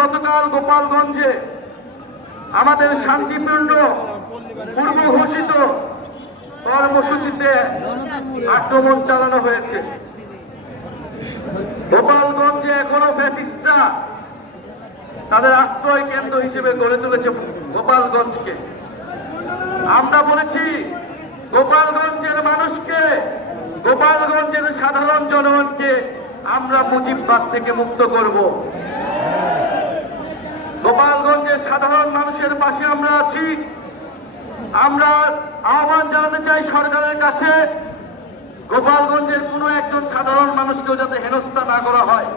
গতকাল গোপালগঞ্জে আমাদের শান্তিপূর্ণ পূর্ব ঘোষিত কর্মসূচিতে আক্রমণ চালানো হয়েছে। গোপালগঞ্জে এখনও ফ্যাসিস্টরা তাদের আশ্রয় কেন্দ্র হিসেবে গড়ে তুলেছে গোপালগঞ্জকে। আমরা বলেছি, গোপালগঞ্জের মানুষকে, গোপালগঞ্জের সাধারণ জনগণকে আমরা মুজিববাদ থেকে মুক্ত করব। গোপালগঞ্জের সাধারণ মানুষের পাশে আমরা আছি। আমরা আহ্বান জানাতে চাই সরকারের কাছে, গোপালগঞ্জের কোনো একজন সাধারণ মানুষকেও যাতে হেনস্থা না করা হয়।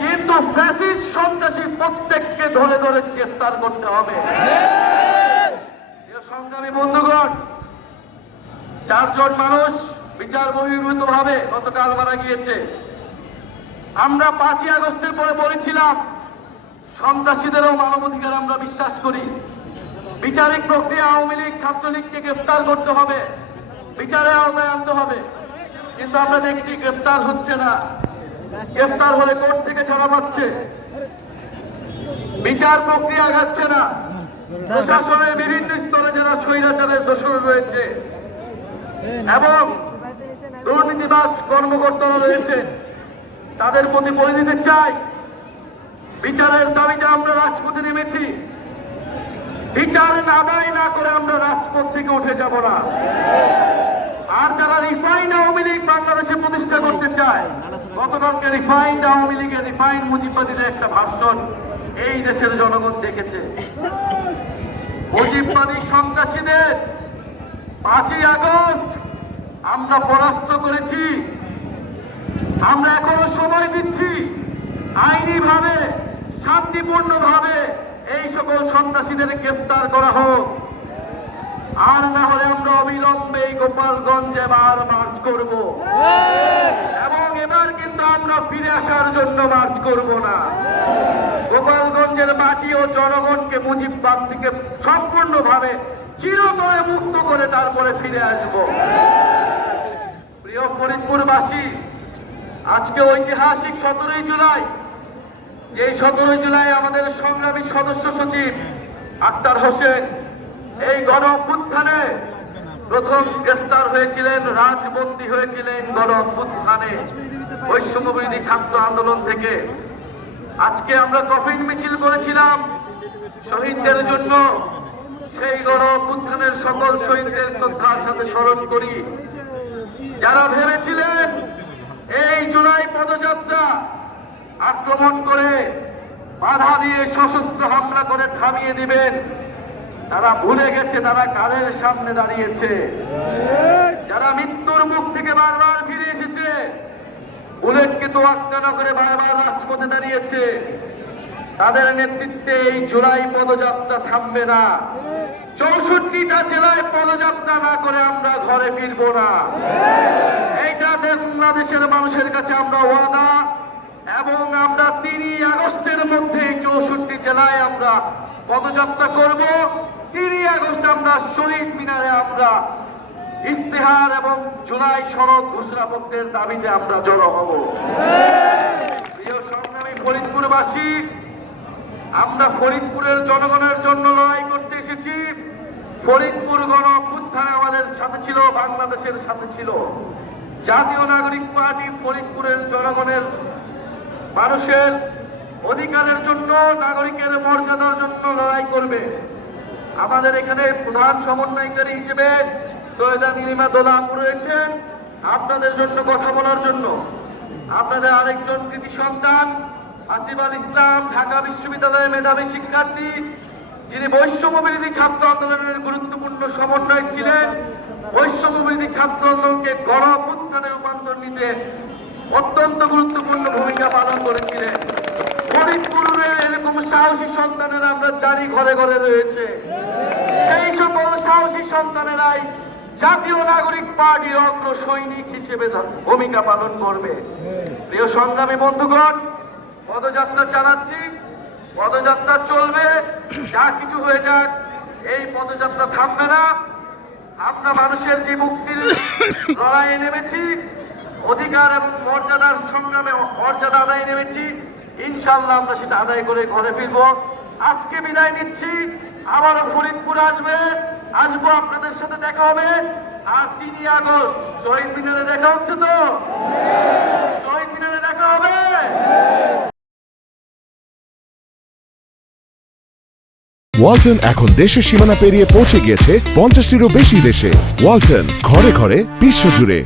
কিন্তু ফ্যাসিস সন্ত্রাসী প্রত্যেককে ধরে ধরে গ্রেফতার করতে হবে। সংগ্রামী বন্ধুগণ, চারজন মানুষ বিচার বহির্ভূত ভাবে গতকাল মারা গিয়েছে। আমরা পাঁচই আগস্টের পরে বলেছিলাম সন্ত্রাসীদেরও মানবাধিকার আমরা বিশ্বাস করি। বিচারিক প্রক্রিয়া আওয়ামী লীগ ছাত্রলীগকে গ্রেফতার করতে হবে। বিচারের আওতায় আনতে হবে। কিন্তু আমরা দেখছি গ্রেফতার হচ্ছে না। গ্রেফতার হলে কোর্ট থেকে ছাড়া পাচ্ছে। বিচার প্রক্রিয়া আগাচ্ছে না। প্রশাসনের বিভিন্ন স্তরে যারা স্বৈরাচারের দোষর রয়েছে এবং দুর্নীতিবাজ কর্মকর্তারা রয়েছে, তাদের প্রতি বলে দিতে চাই। বিচারের দাবিতে আমরা রাজপথে নেমেছি। বিচার আদায় না করে আমরা রাজপথ থেকে উঠে যাব না। আর যারা রিফাইন্ড আওয়ামী লীগ বাংলাদেশে প্রতিষ্ঠা করতে চায়, গতকালকে রিফাইন্ড আওয়ামী লীগের রিফাইন্ড মুজিববাদীদের একটা ভাষণ এই দেশের জনগণ দেখেছে। মুজিববাদী সন্ত্রাসীদের পাঁচই আগস্ট আমরা পরাস্ত করেছি। আমরা এখনও সময় দিচ্ছি। আইনি ভাবে শান্তিপূর্ণ ভাবে এই সকল সন্ত্রাসীদের গ্রেফতার করা হোক। আর না হলে আমরা অবিলম্বে এই গোপালগঞ্জে এবার মার্চ করব। এবং এবার কিন্তু আমরা ফিরে আসার জন্য মার্চ করব না। গোপালগঞ্জের মাটি ও জনগণকে মুজিববাদ থেকে সম্পূর্ণভাবে চিরতরে মুক্ত করে তারপরে ফিরে আসব। প্রিয় ফরিদপুরবাসী, আজকে ঐতিহাসিক সতেরোই জুলাই যে সতেরোই জুলাই আমাদের সংগ্রামী সদস্য সচিব আক্তার হোসেন, এই গণ অভ্যুত্থানে প্রথম গ্রেফতার হয়েছিলেন, রাজবন্দী হয়েছিলেন গণ অভ্যুত্থানে ছাত্র আন্দোলন থেকে। আজকে আমরা কফিন মিছিল করেছিলাম শহীদদের জন্য। সেই গণ অভ্যুত্থানের সকল শহীদদের শ্রদ্ধার সাথে স্মরণ করি। যারা ভেবেছিলেন এই জুলাই পদযাত্রা আক্রমণ করে বাধা দিয়ে সশস্ত্র হামলা করে থামিয়ে দিবেন। তারা ভুলে গেছে, তারা কাদের সামনে দাঁড়িয়েছে? যারা মৃত্যুর মুখ থেকে বারবার ফিরে এসেছে বুলেটকে তো করে বারবার রাজপথে দাঁড়িয়েছে। তাদের নেতৃত্বে এই জুলাই পদযাত্রা থামবে না। চৌষট্টিটা জেলায় পদযাত্রা না করে আমরা ঘরে ফিরবো না। এইটা বাংলাদেশের মানুষের কাছে আমরা ওয়াদা। এবং আমরা তিনই আগস্টের মধ্যে চৌষট্টি জেলায় আমরা পদযাত্রা করব। তিনই আগস্ট আমরা শহীদ মিনারে আমরা ইস্তেহার এবং জুলাই সনদ ঘোষণাপত্রের দাবিতে আমরা জড়ো হব। প্রিয় সংগ্রামী ফরিদপুরবাসী, আমরা ফরিদপুরের জনগণের জন্য লড়াই করতে এসেছি। ফরিদপুর গণ অভ্যুত্থানে আমাদের সাথে ছিল, বাংলাদেশের সাথে ছিল। জাতীয় নাগরিক পার্টি ফরিদপুরের জনগণের মানুষের অধিকারের জন্য, নাগরিকের মর্যাদার জন্য লড়াই করবে। আমাদের এখানে প্রধান সমন্বয়কারী হিসেবে সৈয়দা নীলিমা দোলাপুর রয়েছেন। আপনাদের জন্য কথা বলার জন্য। আপনাদের আরেকজন কৃতি সন্তান, আসিফ আল ইসলাম, ঢাকা বিশ্ববিদ্যালয়ের মেধাবী শিক্ষার্থী, যিনি বৈষম্য বিরোধী ছাত্র আন্দোলনের গুরুত্বপূর্ণ সমন্বয় ছিলেন, বৈষম্য বিরোধী ছাত্র আন্দোলনকে গণ রূপান্তর নিতে অত্যন্ত গুরুত্বপূর্ণ ভূমিকা পালন করেছিলেন। এরকম সন্তানেরা আমরা ঘরে ঘরে রয়েছে। সকল সন্তানেরাই জাতীয় নাগরিক সৈনিক হিসেবে ভূমিকা পালন করবে। প্রিয় পদযাত্রা চালাচ্ছি, পদযাত্রা চলবে, যা কিছু হয়ে যাক, এই পদযাত্রা থামবে না। আমরা মানুষের যে মুক্তির লড়াইয়ে নেমেছি অধিকার এবং মর্যাদার সংগ্রামে মর্যাদা আদায় নেমেছি। ইনশাল্লাহ আমরা সেটা আদায় করে ঘরে ফিরবো। আজকে বিদায় নিচ্ছি। আবারও ফরিদপুর আসবেন আসব আপনাদের সাথে দেখা হবে। আর তিনই আগস্ট, শহীদ মিনারে দেখা হচ্ছে তো? শহীদ মিনারে দেখা হবে? ওয়ালটন এখন দেশের সীমানা পেরিয়ে পৌঁছে গিয়েছে পঞ্চাশটিরও বেশি দেশে। ওয়ালটন ঘরে ঘরে বিশ্ব বিশ্বজুড়ে